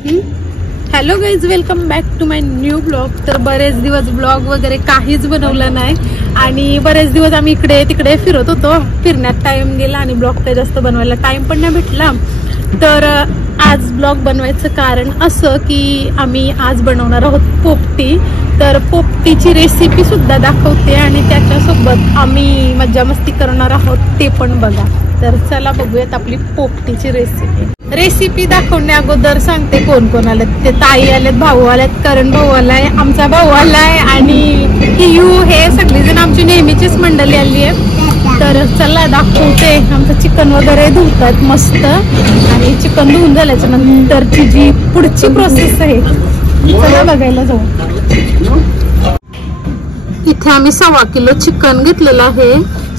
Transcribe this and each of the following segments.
Hello guys, welcome back to my new blog. तर बरेच दिवस ब्लॉग वगैरे काहीच बनवलं नाही आणि बरेच दिवस आम्ही इकडे तिकडे फिरत होतो. फिरण्यात टाइम गेला आणि ब्लॉग काही जास्त बनवायला टाइम पण नाही भेटला. तर आज ब्लॉग बनवायचं कारण असं की आम्ही आज बनवणार आहोत पोपटी. तर पोपटीची रेसिपी सुद्धा दाखवते आणि त्याच्यासोबत आम्ही मज्जा मस्ती करणार आहोत, ते पण बघा. तर चला बघूयात आपली पोपटीची रेसिपी दाखवण्या अगोदर सांगते कोण कोण आलेत. ते ताई आलेत, भाऊ आलेत, करण भाऊ आलाय, आमचा भाऊ आलाय आणि हियू. हे सगळेजण आमची नेहमीचीच मंडळी आली आहे. तर चला दाखवते. आमचं चिकन वगैरे धुतात मस्त आणि चिकन धुवून झाल्याच्या नंतरची जी पुढची प्रोसेस आहे चला बघायला जाऊ. इथे आम्ही 1.25 किलो चिकन घेतलेलं आहे,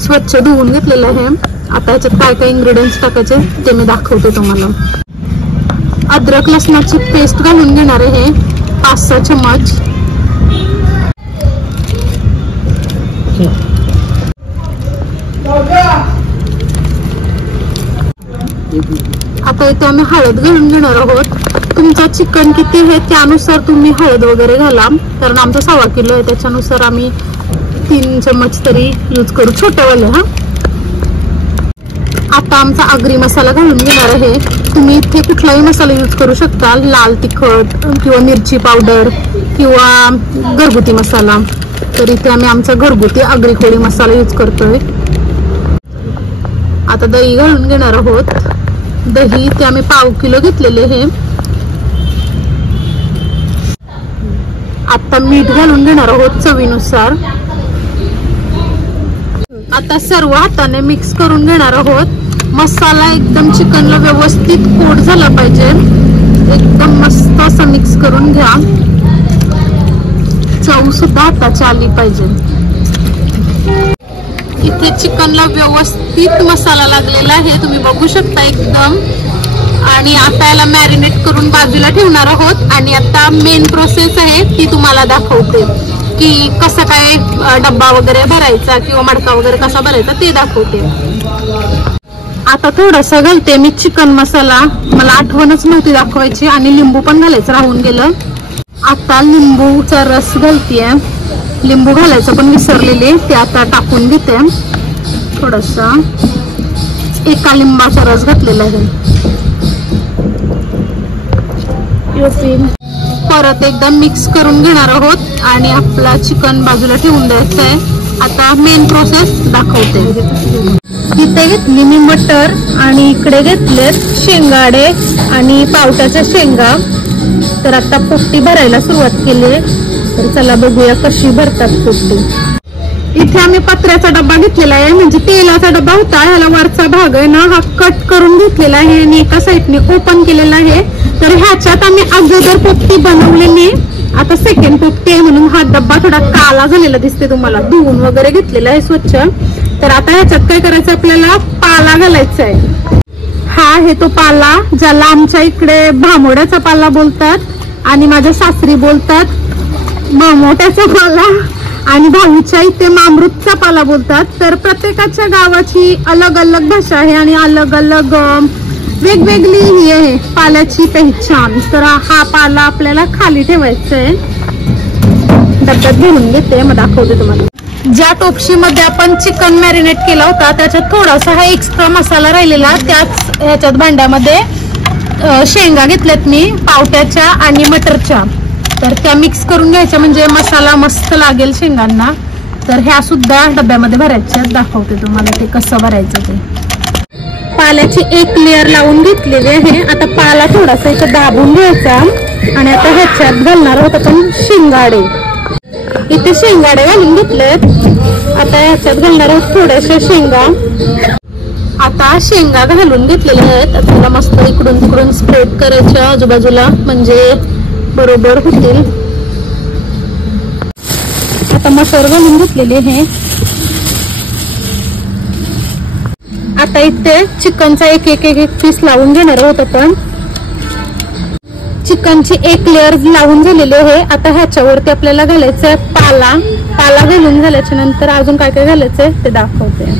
स्वच्छ धुवून घेतलेलं आहे. आता ह्याच्यात काय काय इंग्रेडियंट्स टाकायचे ते मी दाखवते तुम्हाला. अद्रक लसणाची पेस्ट घालून घेणार आहे 5-6 चम्मच. आता इथे आम्ही हळद घालून घेणार आहोत. तुमचा चिकन किती आहे त्यानुसार तुम्ही हळद वगैरे घाला, कारण आमचा 1.25 किलो आहे त्याच्यानुसार आम्ही 3 चम्मच तरी यूज करू, छोटेवाले. आता आमचा आगरी मसाला घालून घेणार आहे. तुम्ही इथे कुठलाही मसाला यूज करू शकता, लाल तिखट किंवा मिरची पावडर किंवा घरगुती मसाला. तर इथे आम्ही आमचा घरगुती आगरी कोळी मसाला यूज करतोय. आता दही घालून घेणार आहोत. दही ते आम्ही 1/2 किलो घेतलेले आहे. आता मीठ घालून घेणार आहोत चवीनुसार. आता सर्व हाताने मिक्स करून घेणार आहोत. मसाला एकदम चिकनला व्यवस्थित कोट झाला पाहिजे, एकदम मस्त असं मिक्स करून घ्या. चव सुद्धा हाताची आली पाहिजे. इथे चिकनला व्यवस्थित मसाला लागलेला आहे, तुम्ही बघू शकता एकदम. आणि आता याला मॅरिनेट करून बाजूला ठेवणार आहोत. आणि आता मेन प्रोसेस आहे ती तुम्हाला दाखवते की कसं काय डब्बा वगैरे भरायचा किंवा मडका वगैरे कसा भरायचा ते दाखवते. आता थोडासा घालते मी चिकन मसाला, मला आठवणच नव्हती दाखवायची. आणि लिंबू पण घालायचं राहून गेलं. आता लिंबूचा रस घालतीये. लिंबू घालायचं पण विसरलेले, ते आता टाकून घेते. थोडासा 1 लिंबाचा रस घातलेला आहे. परत एकदा मिक्स करून घेणार आहोत आणि आपला चिकन बाजूला ठेवून द्यायचं आहे. आता मेन प्रोसेस दाखवते. इथे घेतली मी मटर आणि इकडे घेतलेत शेंगाडे आणि पावट्याच्या शेंगा. तर आता पोपटी भरायला सुरुवात केली. तर चला बघूया कशी भरतात पोपटी. इथे आम्ही पत्र्याचा डब्बा घेतलेला आहे, म्हणजे तेलाचा डब्बा होता. ह्याला वरचा भाग आहे ना हा कट करून घेतलेला आहे आणि एका साईडने ओपन केलेला आहे. तर ह्याच्यात आम्ही अगोदर पोपटी बनवलेली, आता सेकंड पोपटी आहे म्हणून हा डब्बा थोडा काला झालेला दिसते तुम्हाला. धुवून वगैरे घेतलेला आहे स्वच्छ. तर आता ह्याच्यात काय करायचं, आपल्याला पाला घालायचा आहे. हा आहे तो पाला, ज्याला आमच्या इकडे भामोड्याचा पाला बोलतात आणि माझ्या सासरी बोलतात भामोट्याचा पाला आणि भाऊच्या इथे मामरूतचा पाला बोलतात. तर प्रत्येकाच्या गावाची अलग अलग भाषा आहे आणि अलग अलग वेगवेगळी ही आहे पाल्याची पहिचान. तर हा पाला आपल्याला खाली ठेवायचा आहे. डब्यात भरून घेते, मग दाखवते तुम्हाला. ज्या टोपशीमध्ये आपण चिकन मॅरिनेट केला होता त्याच्यात थोडासा हा एक्स्ट्रा मसाला राहिलेला, त्याच ह्याच्यात भांड्यामध्ये शेंगा घेतल्यात मी पावट्याच्या आणि मटरच्या. तर त्या मिक्स करून घ्यायच्या म्हणजे मसाला मस्त लागेल शेंगांना. तर ह्या सुद्धा डब्यामध्ये भरायच्या, दाखवते तुम्हाला ते कसं भरायचं ते. पाल्याची 1 लेअर लावून घेतलेली आहे. आता पाला थोडासा इथे दाबून घ्यायचा आणि आता ह्याच्यात घालणार आहोत आपण शेंगाडे. इथे शेंगाडे घालून घेतलेत. आता ह्याच्यात घालणार आहोत थोड्याशा शेंगा. आता शेंगा घालून घेतलेल्या आहेत. आता त्याला मस्त इकडून तिकडून स्प्रेड करायच्या आजूबाजूला, म्हणजे बरोबर होतील. आता मटर घालून घेतलेली आहे. आता इथे चिकनचा एक पीस लावून घेणार आहोत आपण. चिकनची 1 लेअर लावून झालेली आहे. आता ह्याच्यावरती आपल्याला घालायचं पाला. पाला घालून झाल्याच्या नंतर अजून काय काय घालायचंय ते दाखवते.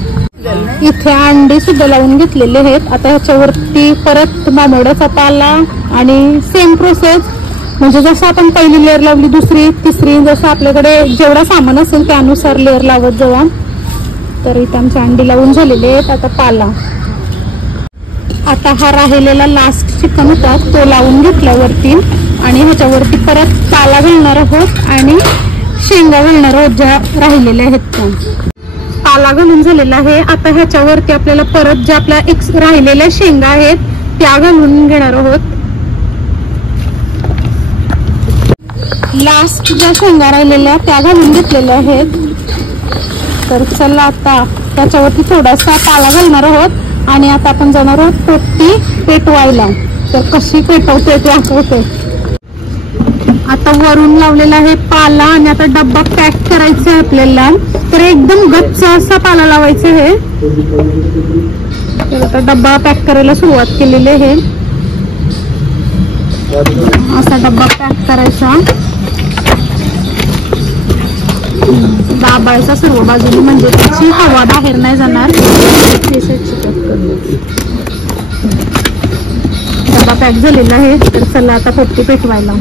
इथे अंडे सुद्धा लावून घेतलेले आहेत. आता ह्याच्यावरती परत बांबड्याचा पाला आणि सेम प्रोसेस, म्हणजे जसं आपण पहिली लेअर लावली, दुसरी, तिसरी, जसं आपल्याकडे जेवढा सामान असेल त्यानुसार लेअर लावत जावा. तर इथे आमचे अंडी लावून झालेले आहेत. आता पाला, आता हा राहिलेला लास्ट चिकन होता तो लावून घेतल्यावरती आणि ह्याच्यावरती परत पाला घालणार आहोत आणि शेंगा घालणार आहोत ज्या राहिलेल्या आहेत त्या. पाला घालून झालेला आहे. आता ह्याच्यावरती आपल्याला परत ज्या आपल्या राहिलेल्या शेंगा आहेत त्या घालून घेणार आहोत. लास्ट ज्या शेंगा राहिलेल्या त्या घालून घेतलेल्या आहेत. तर चला आता त्याच्यावरती थोडासा पाला घालणार आहोत आणि आता आपण जाणार आहोत पोपटी पेटवायला. तर कशी पेटवते ते दाखवते. आता वरून लावलेला आहे पाला आणि आता डब्बा पॅक करायचा आहे आपल्याला. तर एकदम गच्च असा पाला लावायचा आहे. तर आता डब्बा पॅक करायला सुरुवात केलेली आहे. असा डब्बा पॅक करायचा, दाबायचा सर्व बाजूने म्हणजे त्याची हवा बाहेर नाही जाणार. डब्बा पॅक झालेला आहे. तर चला आता पोपटी पेटवायला.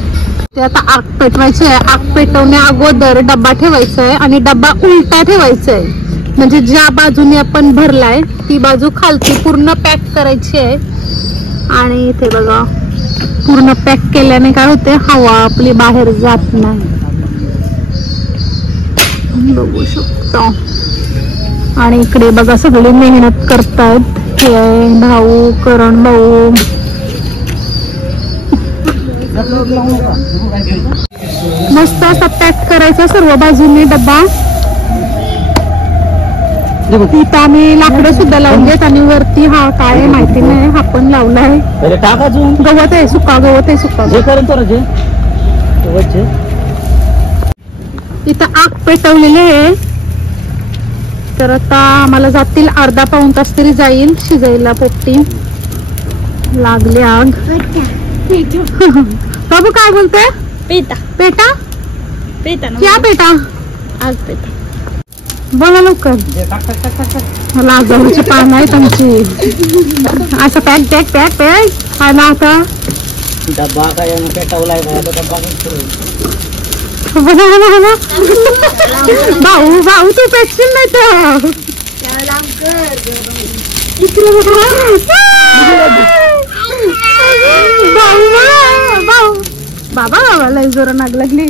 ते आता आग पेटवायची आहे. आग पेटवण्या अगोदर डब्बा ठेवायचा आहे आणि डब्बा उलटा ठेवायचा आहे, म्हणजे ज्या बाजूने आपण भरलाय ती बाजू खालची पूर्ण पॅक करायची आहे. आणि इथे बघा पूर्ण पॅक केल्याने काय होते, हवा आपली बाहेर जात नाही, बघू शकतो. आणि इकडे बघा सगळे मेहनत करतायत, भाऊ, करण भाऊ. मस्त असा पॅक करायचा सर्व बाजूने डब्बा. इथं आम्ही लाकडं सुद्धा लावून देत आणि वरती हा काय माहिती नाही हा पण लावलाय. गवत आहे, सुका गवत आहे, सुका. इथं आग पेटवलेली आहे. तर आता आम्हाला जातील अर्धा पाऊण तास तरी जाईल शिजायला पोपटी. लागले आग. बाबू काय बोलतोय? पेटा पेटा पेटा क्या पेटा? आग पेटा. बोला लवकर. लाजवाची पान आहेत आमची. असं पॅक पॅक पॅक पॅक हा ना. आता डब्बा काय पेटवलाय भाऊ. भाऊ तू पेटशील नाही तर भाऊ. बाबा बाबाला जोर नाग लागली.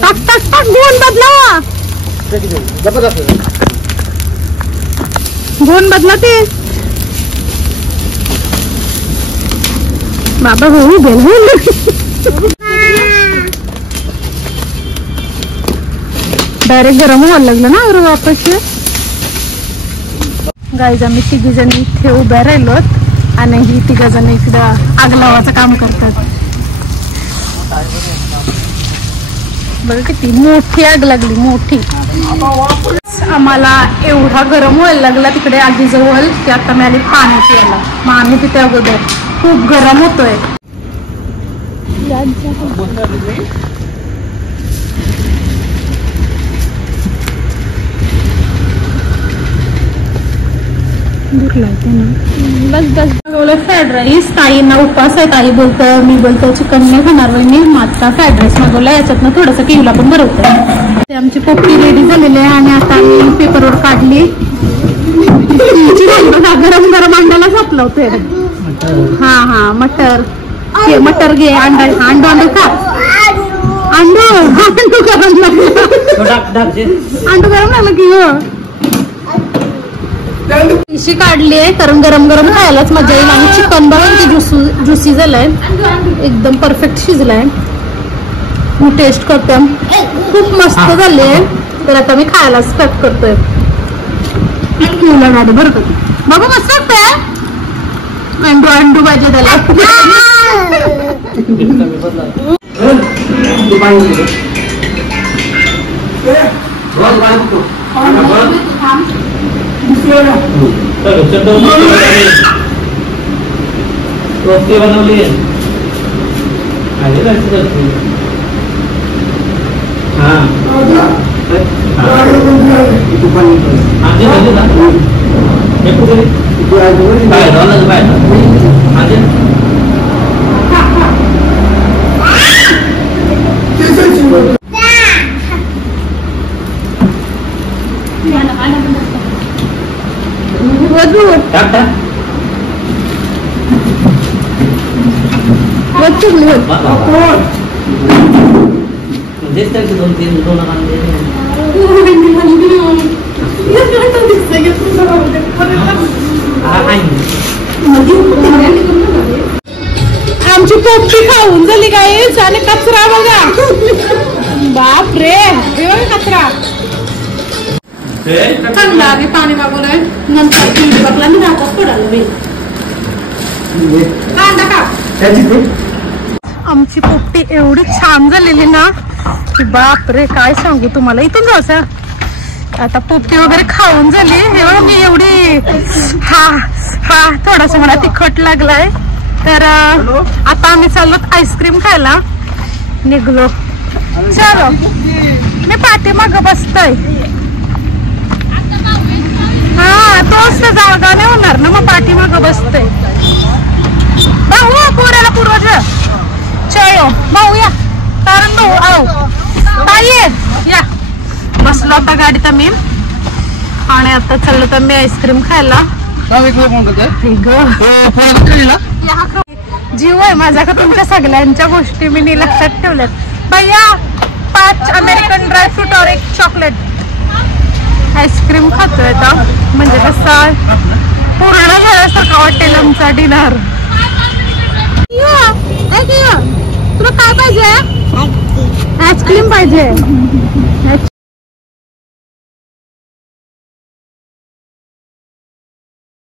टाक टाक टाक. गुण बदलावा, गुण बदला ते. बाबा भाऊ डायरेक्ट गरम व्हायला लागलं ना. अरे वापस गाईज आम्ही तिघी जणी इथे उभ्या राहिलोत आणि ही तिघ जण इकडं आग लावायचं काम करतात. बघा किती मोठी आग लागली, मोठी. आम्हाला एवढा गरम व्हायला लागला तिकडे आगीजवळ की आता मी आली पाणी प्यायला. मग आम्ही तिथे अगोदर खूप गरम होतोय. बस बस फ्राईड राईस. ताईंना उपवास आहे. ताई बोलतं, मी बोलतो चिकन नाही खाणार मी. मागचा फ्राईड राईस मागवला. याच्यातनं थोडंसं किवला पण भरवतंय. ते आमची पोपटी रेडी झालेली आहे आणि आता आम्ही पेपरवर काढली. गरम गरम अंड्याला झापलं होते. हा हा मटर घे, मटर घे. अंडा अंडू अंडू खा. अंडू अंडू गरम लागलं. अंडू गरम लागलं की हो. पिशी काढली आहे कारण गरम गरम खायलाच मजा येईल. आणि चिकन बघा की ज्युसी झालंय, एकदम परफेक्ट शिजलाय. मी टेस्ट करते, खूप मस्त झाली आहे. तर आता मी खायला स्टार्ट करतोय. बरं का बाबा मस्त वाटतंय. अंडू अंडू पाहिजे त्याला. बनवली आहे. आमचे झाले ना हे कुठे बाहेर डॉलर बाहेर आमचे टाक टाक देख त्यांचे 2-3 कांदे आमची पोपटी खाऊन झाली गाईस आणि कचरा बघा बाप रे हे बघा कचरा चांगला आधी पाणी मागवलंय नंतर बघला मी राहतात पडायला वेळ कांदा का आमची पोपटी एवढी छान झालेली ना की बाप रे काय सांगू तुम्हाला इथून जायचं आता पोपटी वगैरे खाऊन झाली हे बघा मी एवढी हा थोडासा मला तिखट लागलाय तर आता आम्ही चाललो आईस्क्रीम खायला निघलो चलो मी पाठीमाग बसतोय हा तोच तर जागा नाही होणार ना मग पाठीमाग बसतोय भाऊ पोराला पूर्वज चलो भाऊ या कारण भाऊ आओ ताई या बसलो आता गाडीत आम्ही आणि आता चाललो तर मी आईस्क्रीम खायला जीव आहे माझा का तुमच्या सगळ्यांच्या गोष्टी मी लक्षात ठेवल्यात भैया 5 अमेरिकन ड्राय फ्रूट और 1 चॉकलेट आईस्क्रीम खातोय आता म्हणजे कसं पूर्ण झाल्यासारखं वाटेल आमचा डिनर तुला काय पाहिजे आईस्क्रीम पाहिजे